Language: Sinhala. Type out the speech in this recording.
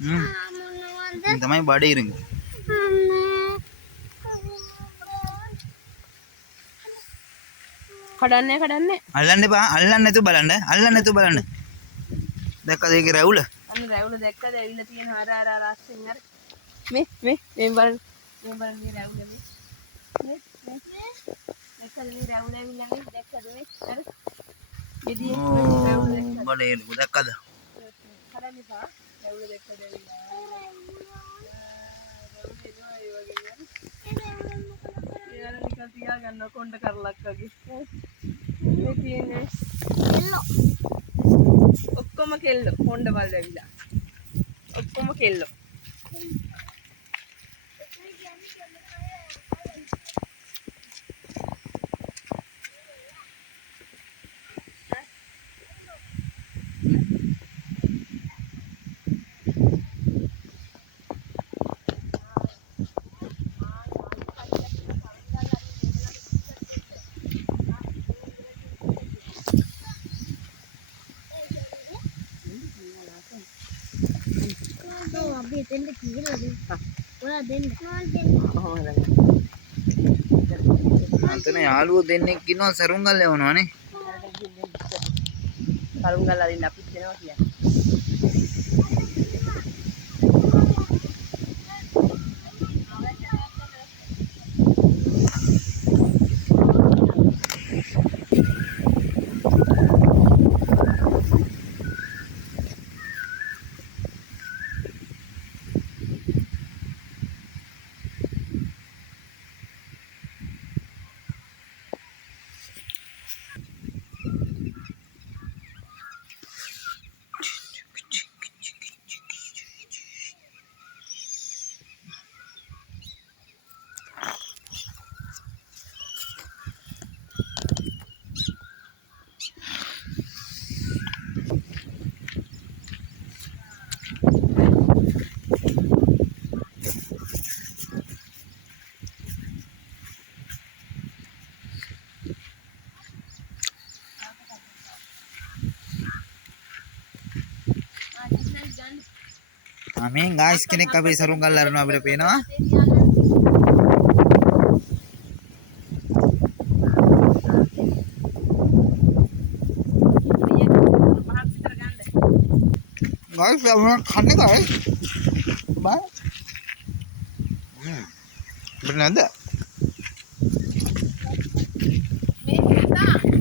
Ini තමයි බඩේ ඉරිඟ. කඩන්නේ. අල්ලන්න එපා. අල්ලන්න නැතුව බලන්න. දැක්කද ඒකේ රැවුල? අන්න රැවුල දැක්කද ඇවිල්ලා තියෙන අර ලස්සෙන් අර මේ බලන්න මේ රැවුල මේ දැක්කද මේ රැවුල ඇවිල්ලා මේ දැක්කද මේ අර මෙදී රැවුල බඩේ ඉරිඟ දැක්කද? කඩන්න එපා රැවුල දැක්කද ඇවිල්ලා නිකන් තියාගන්න කොණ්ඩ කරලක් වගේ මේ තියෙන්නේ කෙල්ලෝ ඔක්කොම කෙල්ලෝ කොණ්ඩවල් ඇවිලා ඔක්කොම කෙල්ලෝ අන්තන යාළුවෝ දෙන්නෙක් ඉන්නවා සරුංගල් යවනවානේ. සරුංගල් අරින්න අපිත් දෙනවා කියන්නේ. මේ ගායිස් කෙනෙක් අපේ සරුංගල් අරනවා අපිට පේනවා. ගායිස් අපේ කන්නේ ගායිස්. බයි. බරනද? මේ හිතා